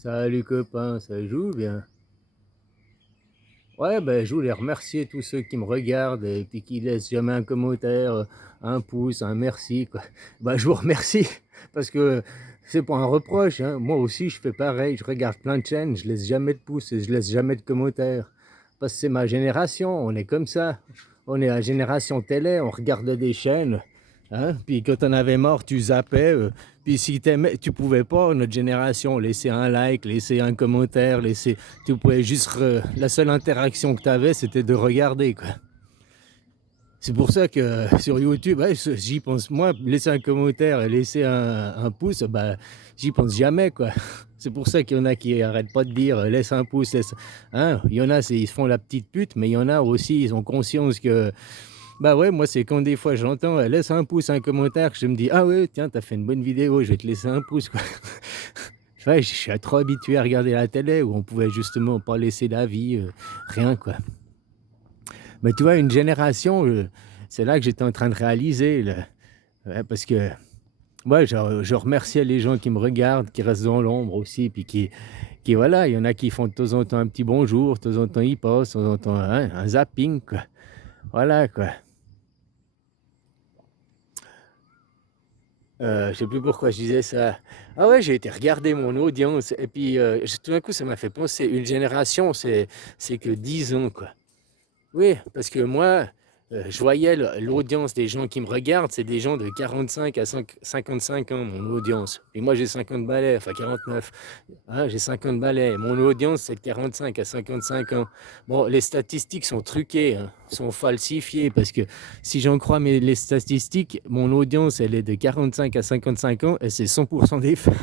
Salut copain, ça joue bien? Ouais, ben je voulais remercier tous ceux qui me regardent et puis qui laissent jamais un commentaire, un pouce, un merci, quoi. Bah, je vous remercie parce que c'est pas un reproche, hein. Moi aussi, je fais pareil. Je regarde plein de chaînes, je laisse jamais de pouces et je laisse jamais de commentaires. Parce que c'est ma génération, on est comme ça. On est la génération télé, on regarde des chaînes, hein. Puis quand on avait mort, tu zappais. Puis si t'aimais, tu pouvais pas, notre génération, laisser un like, laisser un commentaire, laisser tu pouvais juste la seule interaction que tu avais, c'était de regarder, quoi. C'est pour ça que sur YouTube, ouais, j'y pense moi, laisser un commentaire et laisser un pouce, bah, j'y pense jamais, quoi. C'est pour ça qu'il y en a qui arrêtent pas de dire laisse un pouce, laisse. Hein, il y en a, ils se font la petite pute, mais il y en a aussi, ils ont conscience que. Bah ouais, moi, c'est quand des fois j'entends laisse un pouce, un commentaire, que je me dis ah ouais, tiens, t'as fait une bonne vidéo, je vais te laisser un pouce, quoi. Ouais, je suis trop habitué à regarder la télé où on pouvait justement pas laisser d'avis, rien, quoi. Mais tu vois, une génération, c'est là que j'étais en train de réaliser, là. Ouais, parce que moi, je remerciais les gens qui me regardent, qui restent dans l'ombre aussi, puis qui voilà, il y en a qui font de temps en temps un petit bonjour, de temps en temps ils passent, de temps en temps hein, un zapping, quoi. Voilà, quoi. Je sais plus pourquoi je disais ça. Ah ouais, j'ai été regarder mon audience et puis tout d'un coup, ça m'a fait penser, une génération, c'est que 10 ans, quoi. Oui, parce que moi, je voyais l'audience des gens qui me regardent, c'est des gens de 45 à 55 ans, mon audience. Et moi, j'ai 50 balais, enfin 49. Hein, j'ai 50 balais. Mon audience, c'est de 45 à 55 ans. Bon, les statistiques sont truquées, hein, sont falsifiées, parce que si j'en crois les statistiques, mon audience, elle est de 45 à 55 ans, et c'est 100% des femmes.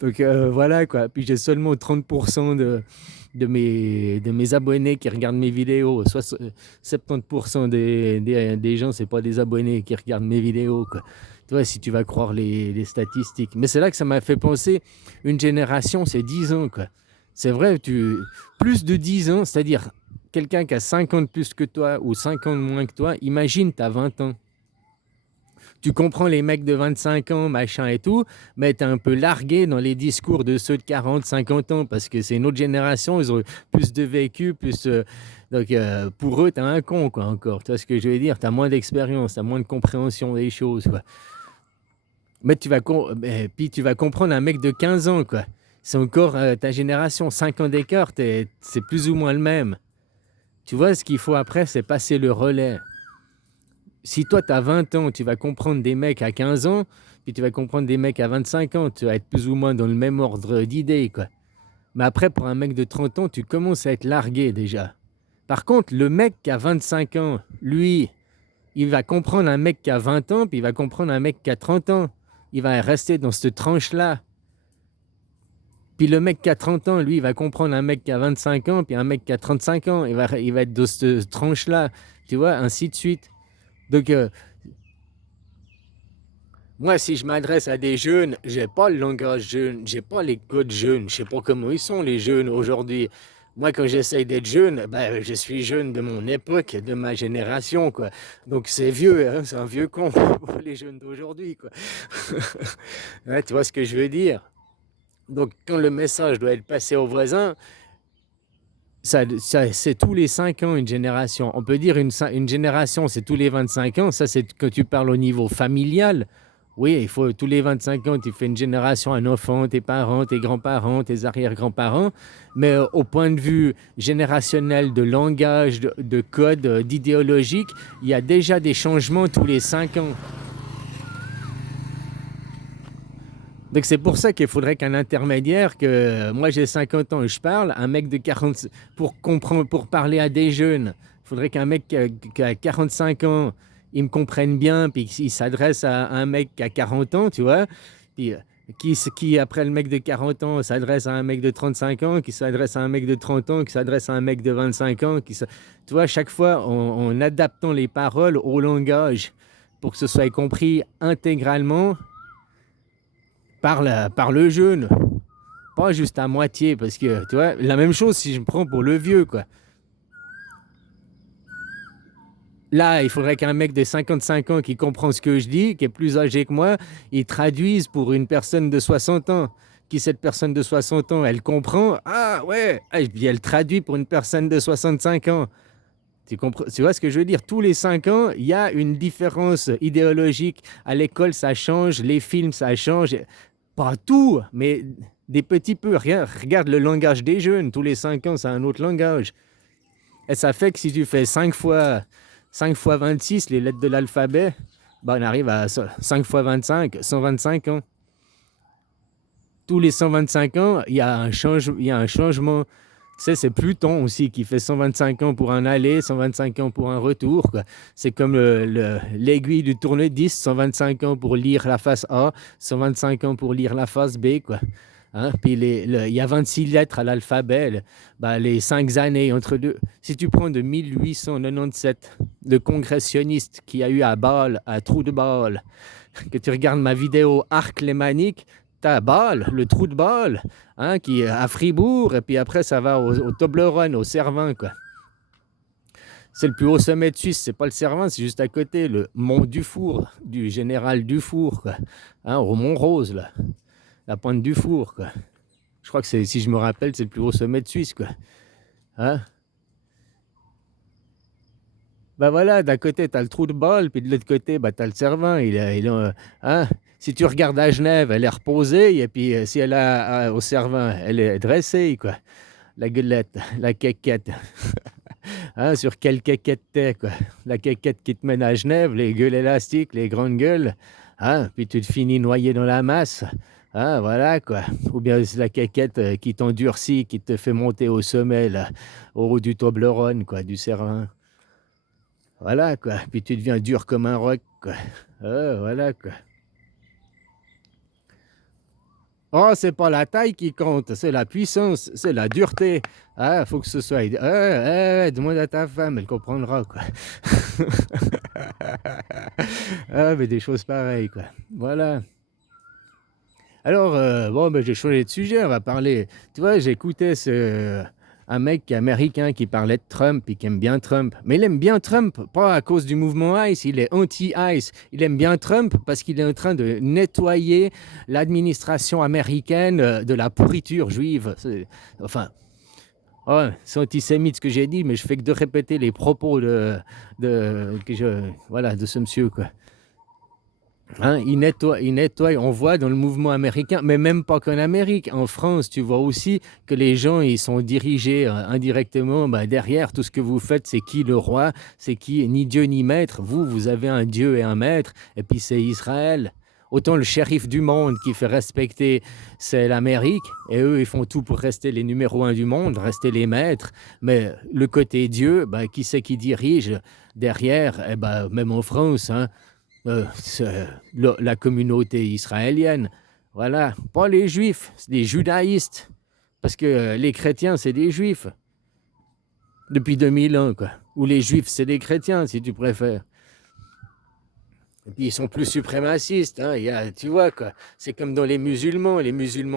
Donc voilà, quoi. Puis j'ai seulement 30% de mes abonnés qui regardent mes vidéos. 70% des gens, c'est pas des abonnés qui regardent mes vidéos, quoi. Tu vois, si tu vas croire les statistiques. Mais c'est là que ça m'a fait penser, une génération, c'est 10 ans, quoi. C'est vrai, plus de 10 ans, c'est-à-dire quelqu'un qui a 50 plus que toi ou 50 moins que toi, imagine, tu as 20 ans. Tu comprends les mecs de 25 ans, machin et tout, mais t'es un peu largué dans les discours de ceux de 40, 50 ans, parce que c'est une autre génération, ils ont plus de vécu, plus. Donc, pour eux, t'es un con, quoi, encore. Tu vois ce que je veux dire? T'as moins d'expérience, t'as moins de compréhension des choses, quoi. Mais puis tu vas comprendre un mec de 15 ans, quoi. C'est encore ta génération, 5 ans d'écart, c'est plus ou moins le même. Tu vois, ce qu'il faut après, c'est passer le relais. Si toi, tu as 20 ans, tu vas comprendre des mecs à 15 ans, puis tu vas comprendre des mecs à 25 ans, tu vas être plus ou moins dans le même ordre d'idées, quoi. Mais après, pour un mec de 30 ans, tu commences à être largué déjà. Par contre, le mec qui a 25 ans, lui, il va comprendre un mec qui a 20 ans, puis il va comprendre un mec qui a 30 ans. Il va rester dans cette tranche-là. Puis le mec qui a 30 ans, lui, il va comprendre un mec qui a 25 ans, puis un mec qui a 35 ans. Il va être dans cette tranche-là. Tu vois, ainsi de suite. Donc, moi, si je m'adresse à des jeunes, j'ai pas le langage jeune, j'ai pas les codes jeunes, je sais pas comment ils sont les jeunes aujourd'hui. Moi, quand j'essaye d'être jeune, ben, je suis jeune de mon époque, de ma génération, quoi. Donc c'est vieux, hein, c'est un vieux con pour les jeunes d'aujourd'hui, quoi. Ouais, tu vois ce que je veux dire? Donc quand le message doit être passé aux voisins, c'est tous les 5 ans une génération. On peut dire une génération, c'est tous les 25 ans. Ça, c'est quand tu parles au niveau familial. Oui, il faut tous les 25 ans, tu fais une génération, un enfant, tes parents, tes grands-parents, tes arrière-grands-parents. Mais au point de vue générationnel, de langage, de code, d'idéologique, il y a déjà des changements tous les 5 ans. Donc c'est pour ça qu'il faudrait qu'un intermédiaire, que moi j'ai 50 ans et je parle, un mec de 40, pour comprendre, pour parler à des jeunes, il faudrait qu'un mec qui a 45 ans, il me comprenne bien, puis qu'il s'adresse à un mec qui a 40 ans, tu vois, puis qui après le mec de 40 ans s'adresse à un mec de 35 ans, qui s'adresse à un mec de 30 ans, qui s'adresse à un mec de 25 ans, tu vois, chaque fois en adaptant les paroles au langage pour que ce soit compris intégralement par le jeune, pas juste à moitié, parce que, tu vois, la même chose si je me prends pour le vieux, quoi. Là, il faudrait qu'un mec de 55 ans qui comprend ce que je dis, qui est plus âgé que moi, il traduise pour une personne de 60 ans. qui cette personne de 60 ans, elle comprend, ah ouais, et puis elle traduit pour une personne de 65 ans. Tu vois ce que je veux dire? Tous les 5 ans, il y a une différence idéologique. À l'école, ça change, les films, ça change. Pas tout, mais des petits peu. Regarde le langage des jeunes. Tous les 5 ans, c'est un autre langage. Et ça fait que si tu fais 5 fois 26, les lettres de l'alphabet, ben on arrive à 5 fois 25, 125 ans. Tous les 125 ans, il y a un changement. Tu sais, c'est Pluton aussi qui fait 125 ans pour un aller, 125 ans pour un retour, quoi. C'est comme l'aiguille du tournevis, 125 ans pour lire la face A, 125 ans pour lire la face B, quoi. Hein? Puis il y a 26 lettres à l'alphabet, les 5 années entre deux. Si tu prends de 1897, le congressionniste qui a eu à Bâle, à Trou de Bâle, que tu regardes ma vidéo Arc lémanique, t'as Bâle, le trou de Bâle, hein, qui est à Fribourg, et puis après ça va au Toblerone, au Cervin, quoi. C'est le plus haut sommet de Suisse, c'est pas le Cervin, c'est juste à côté, le mont Dufour, du général Dufour, quoi. Hein, au Mont Rose, là, la pointe Dufour, quoi. Je crois que c'est, si je me rappelle, c'est le plus haut sommet de Suisse, quoi. Hein? Ben voilà, d'un côté, tu as le trou de Bâle, puis de l'autre côté, tu as le Cervin. Hein? Si tu regardes à Genève, elle est reposée, et puis si elle est au Cervin, elle est dressée, quoi. La gueulette, la quéquette. Hein, sur quelle quéquette t'es, quoi. La quéquette qui te mène à Genève, les gueules élastiques, les grandes gueules. Hein? Puis tu te finis noyé dans la masse. Hein, voilà, quoi. Ou bien c'est la quéquette qui t'endurcit, qui te fait monter au sommet, là, au haut du Toblerone, quoi, du Cervin. Voilà, quoi. Puis tu deviens dur comme un roc, quoi. Voilà, quoi. Oh, c'est pas la taille qui compte, c'est la puissance, c'est la dureté. Ah, faut que ce soit. Demande à ta femme, elle comprendra, quoi. Ah, mais des choses pareilles, quoi. Voilà. Alors, bon, j'ai changé de sujet, on va parler. Tu vois, j'écoutais un mec américain qui parlait de Trump et qui aime bien Trump. Mais il aime bien Trump, pas à cause du mouvement ICE, il est anti-ICE. Il aime bien Trump parce qu'il est en train de nettoyer l'administration américaine de la pourriture juive. Enfin, ouais, c'est antisémite ce que j'ai dit, mais je fais que de répéter les propos de ce monsieur, quoi. Hein, il nettoie, on voit dans le mouvement américain, mais même pas qu'en Amérique, en France, tu vois aussi que les gens, ils sont dirigés indirectement, derrière tout ce que vous faites, c'est qui le roi, c'est qui, ni Dieu ni maître, vous avez un Dieu et un maître, et puis c'est Israël. Autant le shérif du monde qui fait respecter, c'est l'Amérique, et eux, ils font tout pour rester les numéros 1 du monde, rester les maîtres, mais le côté Dieu, qui c'est qui dirige derrière, même en France, hein, la communauté israélienne. Voilà, pas les juifs, c'est des judaïstes. Parce que les chrétiens, c'est des juifs. Depuis 2000 ans, quoi. Ou les juifs, c'est des chrétiens, si tu préfères. Et puis ils sont plus suprémacistes, hein. Tu vois, quoi. C'est comme dans les musulmans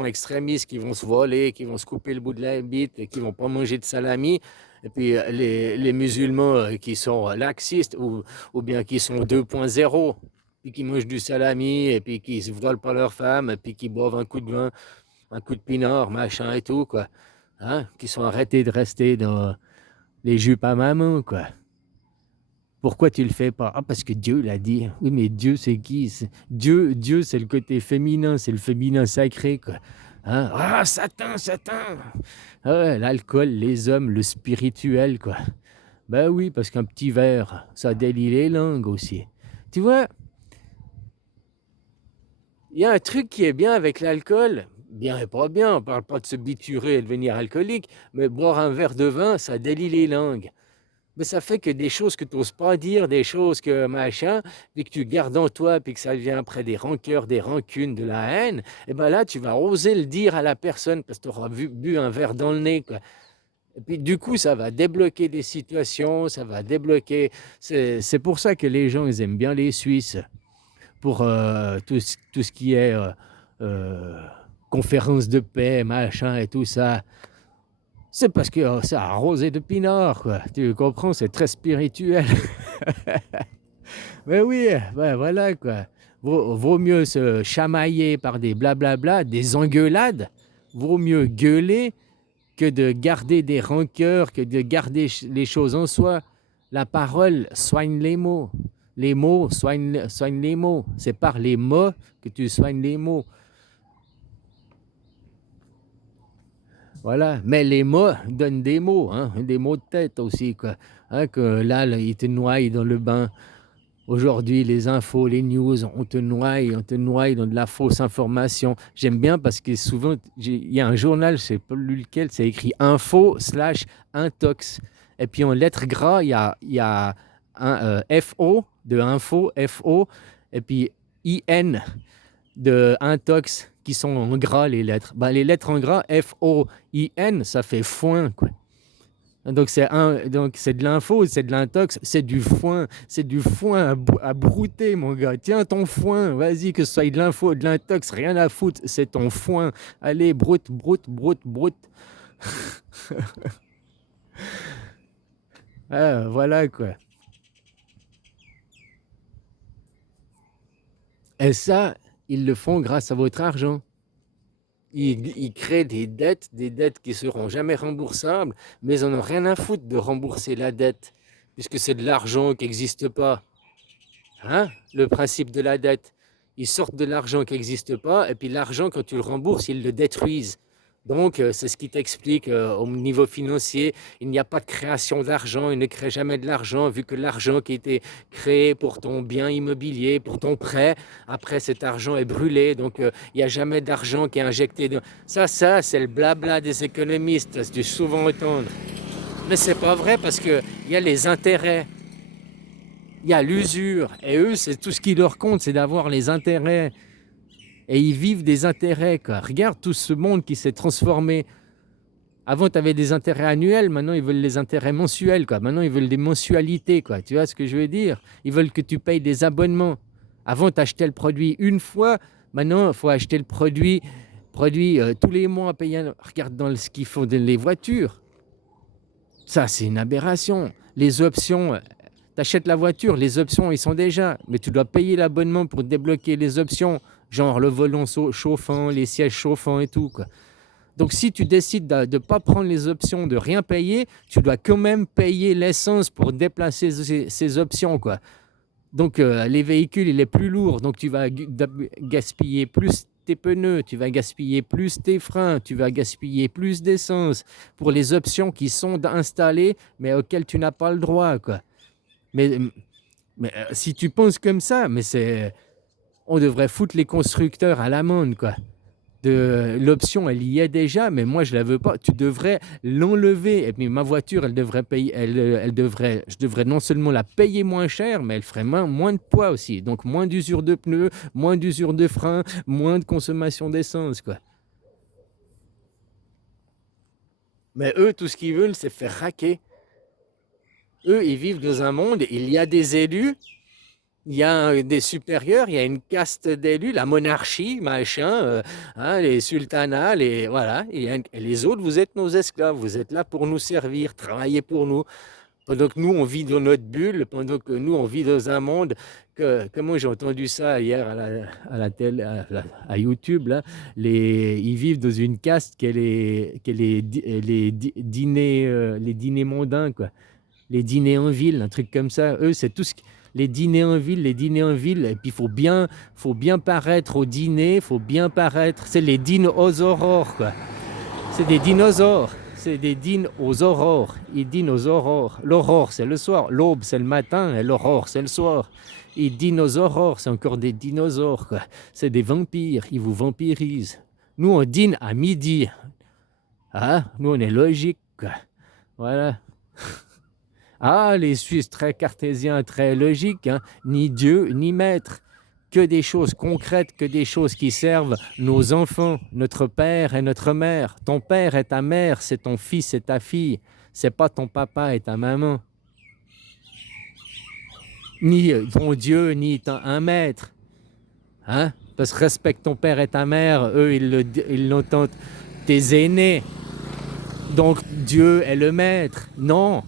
extrémistes qui vont se voler, qui vont se couper le bout de la bite et qui vont pas manger de salami. Et puis les musulmans qui sont laxistes ou bien qui sont 2.0, puis qui mangent du salami et puis qui se volent par leur femme et puis qui boivent un coup de vin, un coup de pinard, machin et tout, quoi. Hein? Qui sont arrêtés de rester dans les jupes à maman, quoi. Pourquoi tu le fais pas? Ah, parce que Dieu l'a dit. Oui, mais Dieu, c'est qui? Dieu, c'est le côté féminin, c'est le féminin sacré, quoi. Hein? Ah, Satan, Satan! Ah ouais, l'alcool, les hommes, le spirituel, quoi. Ben oui, parce qu'un petit verre, ça délie les langues aussi. Tu vois, il y a un truc qui est bien avec l'alcool, bien et pas bien, on parle pas de se biturer et devenir alcoolique, mais boire un verre de vin, ça délie les langues. Mais ça fait que des choses que tu n'oses pas dire, des choses que machin, puis que tu gardes en toi, puis que ça devient après des rancœurs, des rancunes, de la haine, et ben là, tu vas oser le dire à la personne parce que tu auras bu un verre dans le nez, quoi. Et puis du coup, ça va débloquer des situations, ça va débloquer. C'est pour ça que les gens, ils aiment bien les Suisses, pour tout ce qui est conférence de paix, machin et tout ça. C'est parce que ça a arrosé de pinard, quoi. Tu comprends, c'est très spirituel. Mais oui, voilà, quoi. Vaut mieux se chamailler par des blablabla, des engueulades. Vaut mieux gueuler que de garder des rancœurs, que de garder les choses en soi. La parole soigne les mots. Les mots soignent les mots. C'est par les mots que tu soignes les mots. Voilà, mais les mots donnent des mots, hein, des mots de tête aussi, quoi. Hein, que là, ils te noient dans le bain. Aujourd'hui, les infos, les news, on te noie dans de la fausse information. J'aime bien parce que souvent, il y a un journal, je ne sais pas lequel, c'est écrit info/intox. Et puis en lettres gras, il y a un FO de info, FO, et puis IN de intox qui sont en gras les lettres. Ben, les lettres en gras, FOIN, ça fait foin, quoi. Donc c'est de l'info, c'est de l'intox, c'est du foin à brouter, mon gars. Tiens ton foin, vas-y, que ce soit de l'info, de l'intox, rien à foutre, c'est ton foin. Allez, broute, broute, broute, broute. Ah, voilà quoi. Et ça, ils le font grâce à votre argent. Ils créent des dettes qui seront jamais remboursables, mais ils en ont rien à foutre de rembourser la dette, puisque c'est de l'argent qui n'existe pas. Hein? Le principe de la dette. Ils sortent de l'argent qui n'existe pas, et puis l'argent, quand tu le rembourses, ils le détruisent. Donc, c'est ce qui t'explique au niveau financier, il n'y a pas de création d'argent, ils ne créent jamais de l'argent, vu que l'argent qui a été créé pour ton bien immobilier, pour ton prêt, après cet argent est brûlé, donc il n'y a jamais d'argent qui est injecté. Ça, c'est le blabla des économistes, c'est du souvent entendre. Mais c'est pas vrai parce qu'il y a les intérêts. Il y a l'usure, et eux, c'est tout ce qui leur compte, c'est d'avoir les intérêts. Et ils vivent des intérêts, quoi. Regarde tout ce monde qui s'est transformé. Avant, tu avais des intérêts annuels, maintenant, ils veulent les intérêts mensuels, quoi. Maintenant, ils veulent des mensualités, quoi. Tu vois ce que je veux dire? Ils veulent que tu payes des abonnements. Avant, tu achetais le produit une fois, maintenant, il faut acheter le produit tous les mois, payer. Regarde dans ce qu'ils font dans les voitures. Ça, c'est une aberration. Les options, tu achètes la voiture, les options, ils sont déjà. Mais tu dois payer l'abonnement pour débloquer les options, genre le volant chauffant, les sièges chauffants et tout, quoi. Donc, si tu décides de ne pas prendre les options, de rien payer, tu dois quand même payer l'essence pour déplacer ces options, quoi. Donc, les véhicules, il est plus lourd. Donc, tu vas gaspiller plus tes pneus, tu vas gaspiller plus tes freins, tu vas gaspiller plus d'essence pour les options qui sont installées, mais auxquelles tu n'as pas le droit, quoi. Mais si tu penses comme ça, on devrait foutre les constructeurs à l'amende, quoi. L'option, elle y est déjà, mais moi, je la veux pas. Tu devrais l'enlever. Et puis, ma voiture, elle devrait payer, je devrais non seulement la payer moins cher, mais elle ferait moins de poids aussi. Donc, moins d'usure de pneus, moins d'usure de frein, moins de consommation d'essence, quoi. Mais eux, tout ce qu'ils veulent, c'est faire raquer. Eux, ils vivent dans un monde, il y a des élus, il y a des supérieurs, il y a une caste d'élus, la monarchie, machin, hein, les sultanats, voilà. Et les autres, vous êtes nos esclaves, vous êtes là pour nous servir, travailler pour nous. Pendant que nous, on vit dans notre bulle, pendant que nous, on vit dans un monde comment j'ai entendu ça hier à la télé, à YouTube, là, ils vivent dans une caste qui est les dîners mondains, quoi. Les dîners en ville, un truc comme ça. Eux, c'est tout les dîners en ville, et puis faut bien paraître au dîner, faut bien paraître. C'est les dînes aux aurores, quoi. C'est des dinosaures. C'est des dînes aux aurores. Ils dînent aux aurores. L'aurore, c'est le soir. L'aube, c'est le matin. Et l'aurore, c'est le soir. Ils dînent aux aurores. C'est encore des dinosaures, quoi. C'est des vampires. Ils vous vampirisent. Nous, on dîne à midi. Ah, nous, on est logique, quoi. Voilà. Ah, les Suisses, très cartésiens, très logiques, hein. Ni Dieu, ni maître. Que des choses concrètes, que des choses qui servent nos enfants, notre père et notre mère. Ton père et ta mère, c'est ton fils et ta fille. C'est pas ton papa et ta maman. Ni ton Dieu, ni un maître. Hein? Parce que respecte ton père et ta mère, eux, ils l'entendent tes aînés. Donc Dieu est le maître. Non.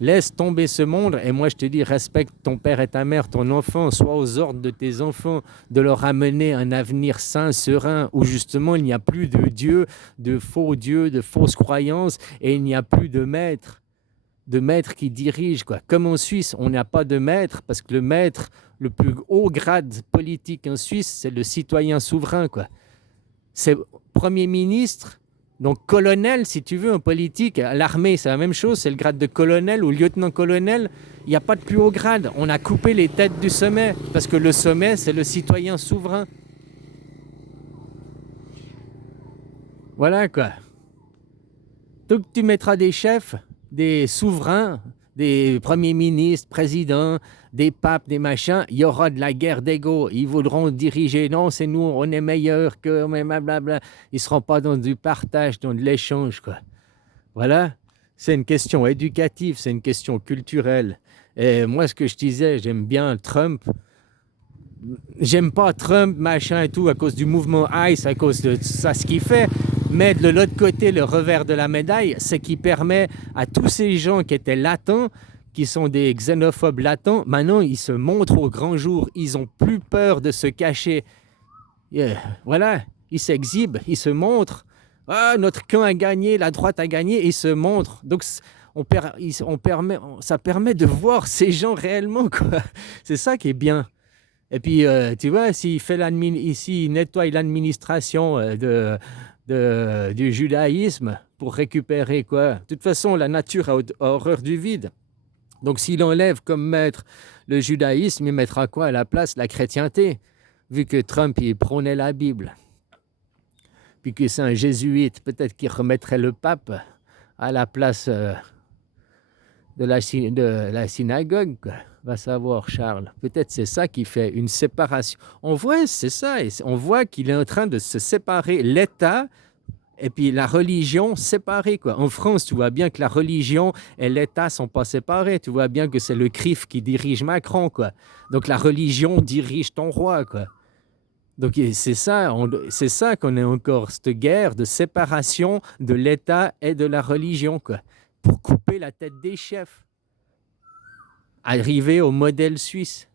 Laisse tomber ce monde et moi je te dis respecte ton père et ta mère, ton enfant, sois aux ordres de tes enfants, de leur amener un avenir sain, serein, où justement il n'y a plus de Dieu, de fausses croyances et il n'y a plus de maître qui dirige, quoi. Comme en Suisse, on n'a pas de maître parce que le maître, le plus haut grade politique en Suisse, c'est le citoyen souverain, quoi. C'est Premier ministre, donc colonel, si tu veux, en politique. À l'armée, c'est la même chose, c'est le grade de colonel ou lieutenant-colonel. Il n'y a pas de plus haut grade. On a coupé les têtes du sommet parce que le sommet, c'est le citoyen souverain. Voilà, quoi. Donc tu mettras des chefs, des souverains, des premiers ministres, présidents, des papes, des machins, il y aura de la guerre d'ego. Ils voudront diriger. Non, c'est nous, on est meilleurs que... Blablabla. Ils ne seront pas dans du partage, dans de l'échange, quoi. Voilà. C'est une question éducative, c'est une question culturelle. Et moi, ce que je disais, j'aime bien Trump. J'aime pas Trump, machin et tout, à cause du mouvement ICE, à cause de ça, ce qu'il fait. Mais de l'autre côté, le revers de la médaille, c'est qu'il permet à tous ces gens qui étaient latents, qui sont des xénophobes latents, maintenant ils se montrent au grand jour. Ils n'ont plus peur de se cacher. Voilà, ils s'exhibent, ils se montrent. Ah, notre camp a gagné, la droite a gagné, ils se montrent. Donc ça permet de voir ces gens réellement, quoi. C'est ça qui est bien. Et puis, tu vois, s'il nettoie l'administration du judaïsme pour récupérer quoi. De toute façon, la nature a horreur du vide. Donc, s'il enlève comme maître le judaïsme, il mettra quoi à la place? La chrétienté, vu que Trump, il prônait la Bible. Puis que c'est un jésuite, peut-être qu'il remettrait le pape à la place de la synagogue, quoi. Va savoir, Charles. Peut-être c'est ça qui fait une séparation. On voit, c'est ça, et on voit qu'il est en train de se séparer, l'État et puis la religion séparée, quoi. En France, tu vois bien que la religion et l'État ne sont pas séparés. Tu vois bien que c'est le CRIF qui dirige Macron, quoi. Donc la religion dirige ton roi, quoi. Donc c'est ça qu'on est encore, cette guerre de séparation de l'État et de la religion, quoi, pour couper la tête des chefs. Arriver au modèle suisse.